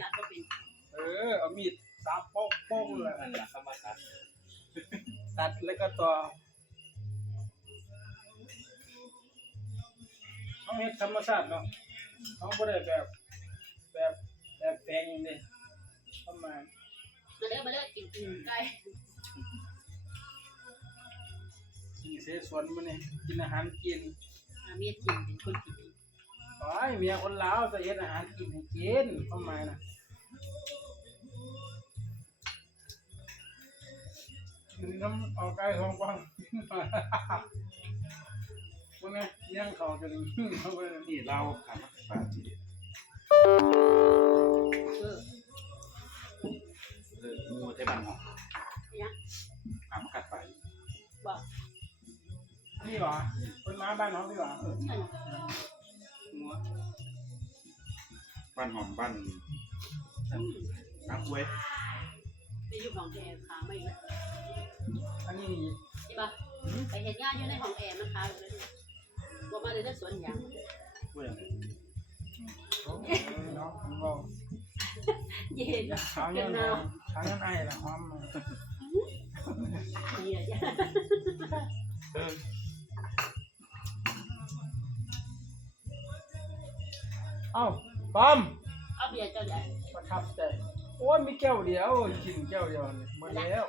เอามีดสับโป๊กเลย นั่นแหละเข้ามาตัด ตัดแล้วก็ต่อเขาเฮ็ดธรรมชาติเนาะเขาไม่ได้แบบแปลงอย่างนี้ประมาณมาเลิกกินไก่กินเสสวนมันนี่กินอาหารกินเมียกินเป็นคนกินโอ้ยเมียคนลาวจะเฮ็ดอาหารกินให้กินประมาณน่ะน้ำเอาไก่ทองกวางพวกนี้เลี้ยงเขาจนเขาไป นี่เราขาดปลาทีงูเทบันหอมขาดกัดไป บอก นี่หรอคนมาบ้านน้องนี่หรองูบ้านหอมบ้านน้ำกล้วยในยุคของแกขาไม่เลยอันนี้ใช่ปะไปเห็นงานอยู่ในของแอร์มันขาเลยว่ามาเลยได้สวนอย่างกล้วยอะไรเนาะผมบอกเย็นขาวยันไอ้ละหอมเอ้าปอมเอาเบียร์เจ้าใหญ่ประทับใจโอ้ยมีแก้วเดียวกินแก้วเดียวเลยหมดแล้ว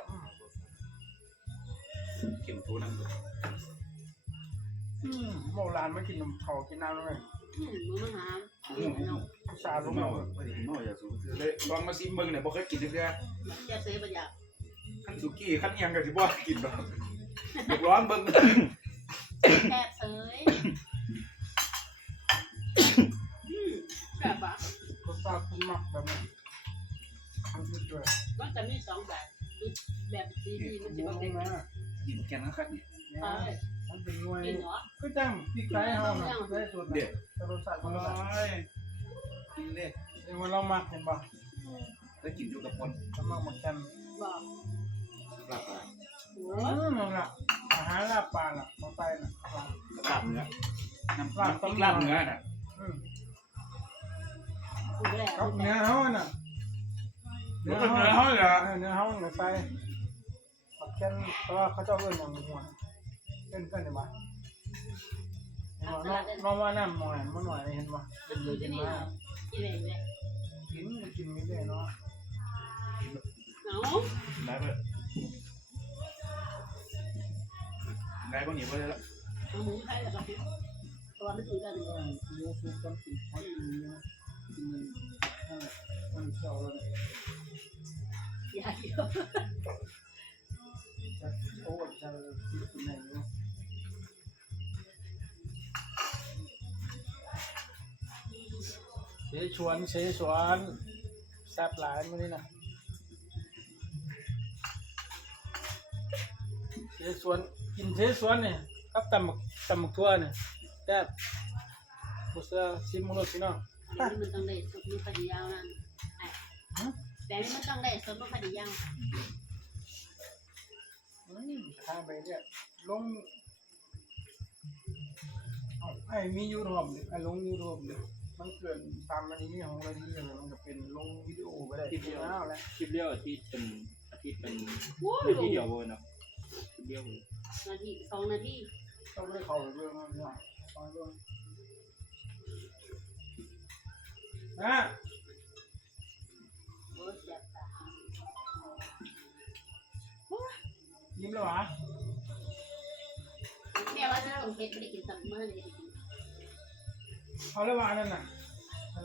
กินทูนั่งดูโบราณไม่กินนมเขากินน้ำเลยมือมาหาชาลุงเมาไม่ได้เมาอย่าสูบเลยลองมาซิมเบิ้งเนี่ยบ่เคยกินเลยแค่ซื้อประหยัดขั้นสุกี้ขั้นยังกับที่บ่กินหรอกเดือดร้อนเบิ้งแค่ซื้อแบบว่าก็ทราบคุณมักแบบนี้มันจะมี2แบบดีมันจะเป็นแบบกินแกงนะครับเนี่ยมันเป็นงวยก็จังพี่ไก่เฮาเนาะได้สุดเด็ดรสชาติมันกินเล็กเดี๋ยวเรามักเห็นป่ะได้กินอยู่กับคนเรามักมาแกันลาบปลานั่นแหละอาหารลาบปลาล่ะมาไปน่ะลาบเนื้อน้ำลาบเนื้อน่ะครับเนื้อเฮาน่ะเนื้อเฮาเหรอเนื้อเฮาเนื้อไฟปักแกันเพราะว่าเขาจะเอิ้นอย่างหัวเอิ้นกันได้ป่ะน้องว่าน้ำหน่อยมันหน่อยเห็นป่ะเป็นเลยกินมากินเลยกินไม่ได้เนาะได้ไหมได้บ้างหนิบ่ได้ละหมูไทยแบบนี้ตัวมันถือกันเลยโยซุปกันกินหอยกินมันเศร้าเลยใหญ่เยอะจะโอ้จะกินไหนเนาะเสฉวนแซ่บหลายมื้อนี้นะเสฉวนกินเสฉวนนี่กับตำบักทั่วนี่แซ่บบ่เชื่อชิมมื้อนี้พี่น้องมันต้องได้สุกมันพอดียาวนั่นแต่มันต้องได้สุกมันพอดียาวทางไปเนี่ยลงไอ้มียูทูบไอ้ลงยูทูบเนี่ยมันเกินตามอันนี้ของเราที่มันจะเป็นลงวิดีโอไปได้คลิปเดียวแล้วคลิปเดียวที่เป็นที่เดียวเว้ยเนาะคลิปเดียวนาที2 นาทีต้องได้เข้าเรื่องนี้ฟังเรื่องนะยิ้มแล้วหรอแม่ว่าจะต้องเฮ็ดไม่ได้กินสัมเมื่อเลยเอาแล้วว่านั่นน่ะ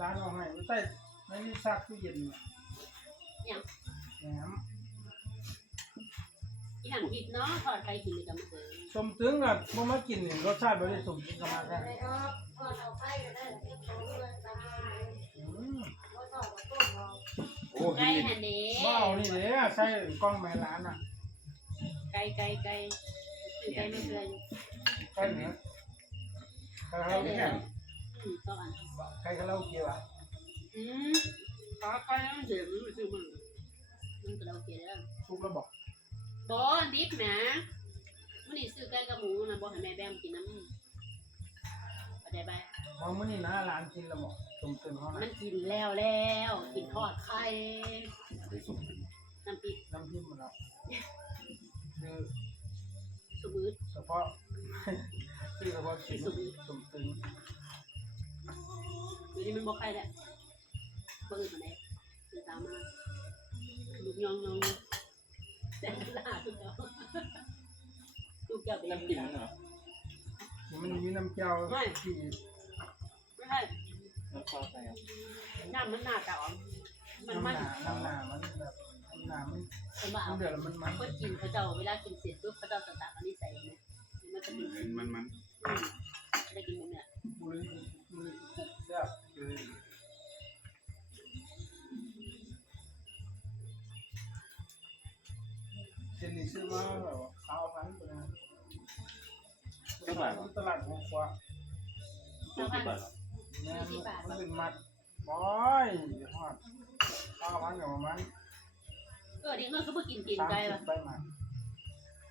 ร้านเอาให้ไม่ใช่ไม่มีซักตู้เย็นอย่างแหนที่หนังผิดเนาะทอดไข่กินเลยกันมาเลยสมถึงอ่ะบ่มากินรสชาติบ่ได้สมถึงกันมาแค่โอ้ไก่หันเด้ว้าวนี่เด้ใส่กล้องแม่ร้านน่ะไก่ไม่เกลือไก่เนื้อไก่เราเนี่ยไก่เราเกี่ยวอ่ะไก่มันเสียมันซื้อมันก็เราเกี่ยวแล้วทุกระบอกบ่ดิบนะมื้อนี้ซื้อไก่กับหมูนะบ่ให้แม่แบ่งกินน้ำเข้าใจบ่มื้อนี้นะร้านกินแล้วบ่สมถึงเฮานะมันกินแล้วกินข ทอดไข่ ไปส่ง น้ำพริก น้ำจิ้มมันแล้วคือ สมืด เฉพาะคือเฉพาะชิ้นสมตึง อยู่นี่มันบ่ไข่แหละเปิดมาไหนคือตามมาลูกยองแต่ละทุกเจ้าลูกเจ้าเป็น น้ำจิ้มเหรอ มันมีน้ำเจ้าที่ ไม่ใช่ น้ำซอสใส่ น้ำมันหน้าเก่ามัน น้ำห มัน นามันแบบน้ำหนามัน ผมว่าเอา เดือดแล้วมัน คนกินเขาเจ้าเวลากินเสร็จปุ๊บเขาเจ้าตักอันนี้ใส่ไหมมันจะเป็น มัน ได้กินแบบเนี้ย มือแซ่บคือเจนนี่ซื้อมาแบบข้าวพันตัวนะตลาดหัวควา ตัวที่เปิด มันเป็นมัดบอยฮอดข้าวพันกับประมาณ เด็กน้อยเขาเพิ่งกินไก่ป่ะ ใบหมาก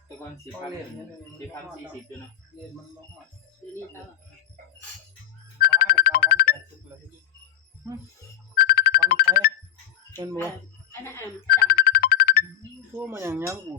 ตะกอน10,000 40ด้วยเนาะ เย็นมันบ่ฮอด เดี๋ยวนี้เขา ข้าวพัน80เลยวันไทยเป็นบ่ อันนั้นด ทั่วมาอย่างเงี้ยอุ